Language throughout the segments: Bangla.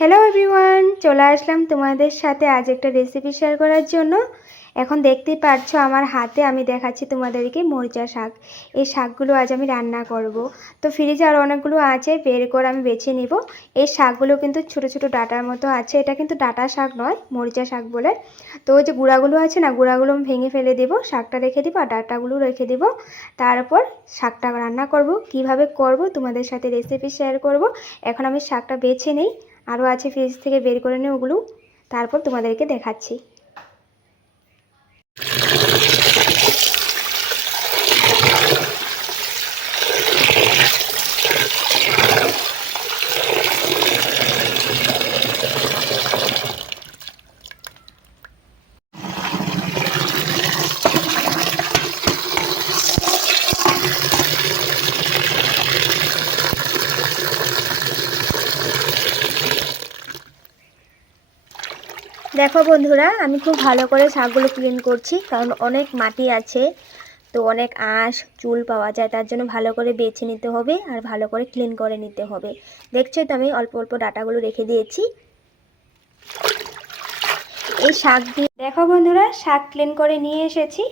হ্যালো এভরিওয়ান চলে আসলাম তোমাদের সাথে আজ একটা রেসিপি শেয়ার করার জন্য। এখন দেখতেই পাচ্ছ আমার হাতে আমি দেখাচ্ছি তোমাদেরকে মরিচা শাক। এই শাকগুলো আজ আমি রান্না করব। তো ফ্রিজে আরও অনেকগুলো আছে, বের করে আমি বেছে নিব। এই শাকগুলো কিন্তু ছোট ছোট ডাটার মতো আছে। এটা কিন্তু ডাটা শাক নয়, মরিচা শাক বলে। তো ওই যে গুঁড়াগুলো আছে না, গুঁড়াগুলো আমি ভেঙে ফেলে দেবো, শাকটা রেখে দিব আর ডাটাগুলো রেখে দিব। তারপর শাকটা রান্না করব। কীভাবে করব তোমাদের সাথে রেসিপি শেয়ার করব। এখন আমি শাকটা বেছে নেই। আরও আছে ফ্রিজ থেকে বের করে নিয়ে ওগুলো। তারপর তোমাদেরকে দেখাচ্ছি। দেখো বন্ধুরা, আমি খুব ভালো করে শাকগুলো ক্লিন করছি, কারণ অনেক মাটি আছে, তো অনেক আঁশ, চুল পাওয়া যায়, তার জন্য ভালো করে বেছে নিতে হবে আর ভালো করে ক্লিন করে নিতে হবে। দেখছ তো আমি অল্প অল্প ডাটাগুলো রেখে দিয়েছি। এই শাক দিয়ে দেখো বন্ধুরা, শাক ক্লিন করে নিয়ে এসেছি।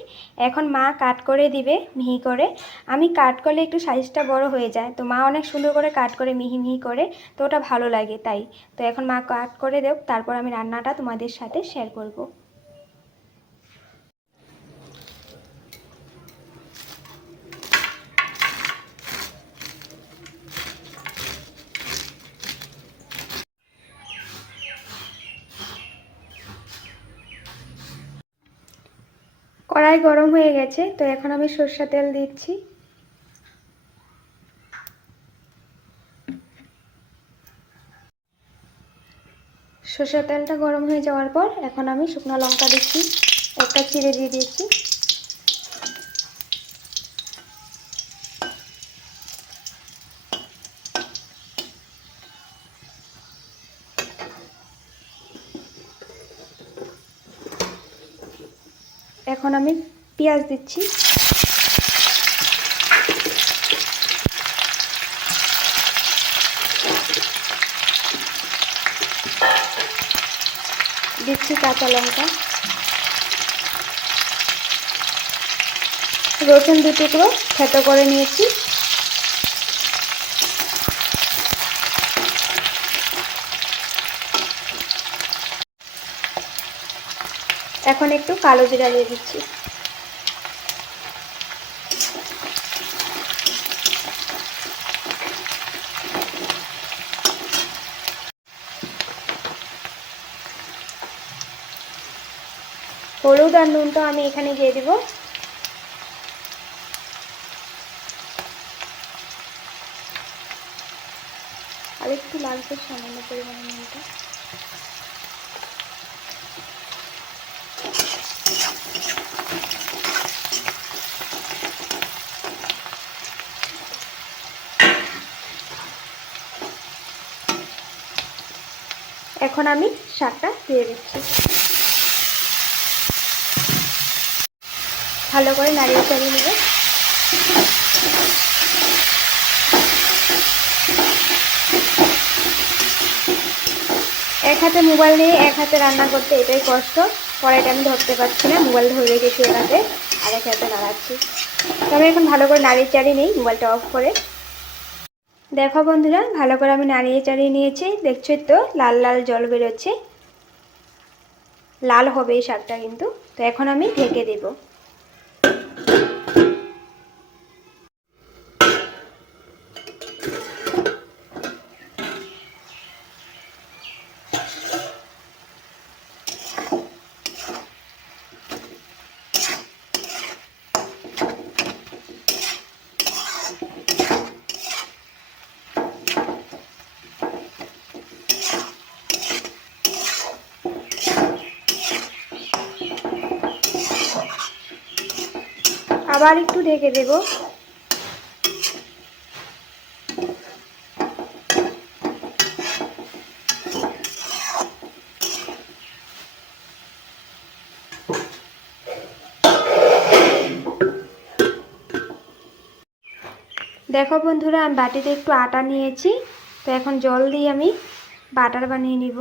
এখন মা কাট করে দিবে মিহি করে। আমি কাট করলে একটু সাইজটা বড় হয়ে যায়। তো মা অনেক সুন্দর করে কাট করে মিহি মিহি করে, তো ওটা ভালো লাগে তাই। তো এখন মা কাট করে দেব তারপর আমি রান্নাটা তোমাদের সাথে শেয়ার করব। কড়াই গরম হয়ে গেছে, তো এখন আমি সর্ষা তেল দিচ্ছি। সর্ষের তেলটা গরম হয়ে যাওয়ার পর এখন আমি শুকনো লঙ্কা দিচ্ছি, একটা চিড়ে দিয়ে দিচ্ছি। এখন আমি পেঁয়াজ দিচ্ছি। দিচ্ছি কাঁচা লঙ্কা। রসুন দু টুকরো থেতো করে নিয়েছি। এখন একটু কালো জিরা দিয়ে দিচ্ছি। হলুদ আর নুনটা আমি এখানে দিয়ে দিব। আর একটু লাগবে সামান্য পরিমাণে নুনটা। এখন আমি শাকটা দিয়ে দিচ্ছি। ভালো করে নাড়িয়ে চালিয়ে নেবে। এক হাতে মোবাইল নিয়ে এক হাতে রান্না করতে এটাই কষ্ট। কড়াইটা আমি ধরতে পারছি না মোবাইল ধরে রেখেছি এক হাতে আর এক হাতে নাড়াচ্ছি। তো আমি এখন ভালো করে নাড়িয়ে চালিয়ে নিই, মোবাইলটা অফ করে। দেখো বন্ধুরা, ভালো করে আমি নাড়িয়ে চাড়িয়ে নিয়েছি। দেখছ তো, লাল লাল জল বেরোচ্ছে। লাল হবে এই শাকটা কিন্তু। তো এখন আমি ঢেকে দেবো। আবার একটু ঢেকে দেব। দেখো বন্ধুরা, আমি বাটিতে একটু আটা নিয়েছি। তো এখন জল দিয়ে আমি বাটার বানিয়ে নিব।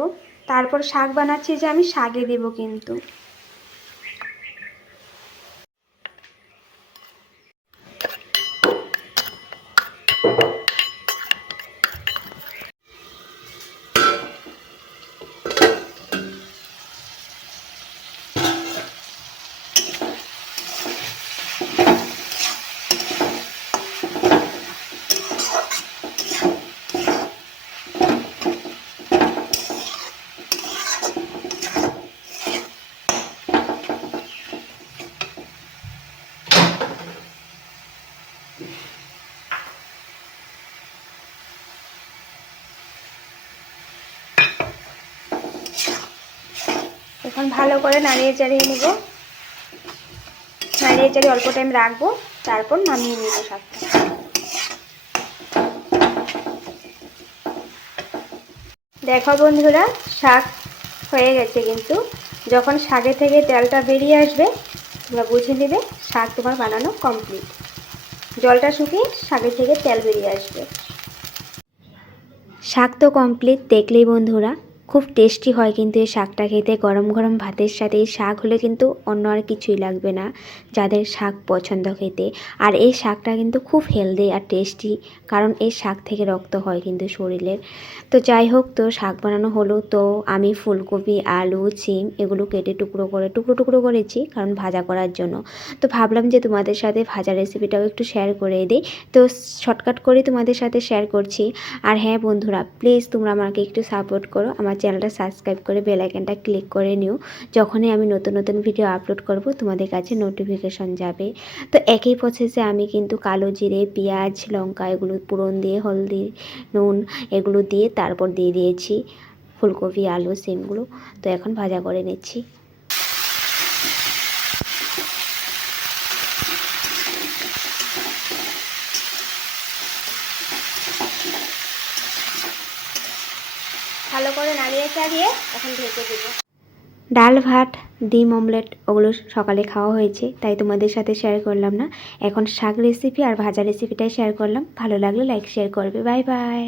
তারপর শাক বানাচ্ছি যে আমি শাকে দেব কিন্তু। এখন ভালো করে নাড়িয়ে চাড়িয়ে নিব। নাড়িয়ে চাড়িয়ে অল্প টাইম রাখব, তারপর নামিয়ে নিব শাকটা। দেখো বন্ধুরা, শাক হয়ে গেছে কিন্তু। যখন শাকে থেকে তেলটা বেরিয়ে আসবে, তোমরা বুঝে নেবে শাক তোমার বানানো কমপ্লিট জলটা শুকিয়ে শাকের থেকে তেল বেরিয়ে আসবে। শাক তো কমপ্লিট দেখলেই বন্ধুরা। খুব টেস্টি হয় কিন্তু এই শাকটা খেতে। গরম গরম ভাতের সাথে এই শাক হলে কিন্তু অন্য আর কিছুই লাগবে না, যাদের শাক পছন্দ খেতে। আর এই শাকটা কিন্তু খুব হেলদি আর টেস্টি কারণ এই শাক থেকে রক্ত হয় কিন্তু শরীরের। তো যাই হোক, তো শাক বানানো হলো, তো আমি ফুলকপি, আলু, সিম এগুলো কেটে টুকরো করে, টুকরো টুকরো করেছি, কারণ ভাজা করার জন্য। তো ভাবলাম যে তোমাদের সাথে ভাজা রেসিপিটাও একটু শেয়ার করে দিই। তো শর্টকাট করে তোমাদের সাথে শেয়ার করছি। আর হ্যাঁ বন্ধুরা প্লিজ তোমরা আমাকে একটু সাপোর্ট করো, আমার চ্যানেলটা সাবস্ক্রাইব করে বেল আইকনটা ক্লিক করে নিও। যখনই আমি নতুন নতুন ভিডিও আপলোড করব, তোমাদের কাছে নোটিফিকেশন যাবে। তো একই প্রসেসে আমি কিন্তু কালো জিরে, পেঁয়াজ, লঙ্কা এগুলো পুরন দিয়ে, হলদি, নুন এগুলো দিয়ে তারপর দিয়ে দিয়েছি। ফুলকপি, আলু, সিমগুলো। তো এখন ভাজা করে নিচ্ছি। ভালো করে নাড়িয়ে চাড়িয়ে এখন ভেজে দেব। ডাল, ভাত, ডিম, অমলেট ওগুলো সকালে খাওয়া হয়েছে, তাই তোমাদের সাথে শেয়ার করলাম না। এখন শাক রেসিপি আর ভাজা রেসিপিটাই শেয়ার করলাম। ভালো লাগলে লাইক শেয়ার করবে। Bye bye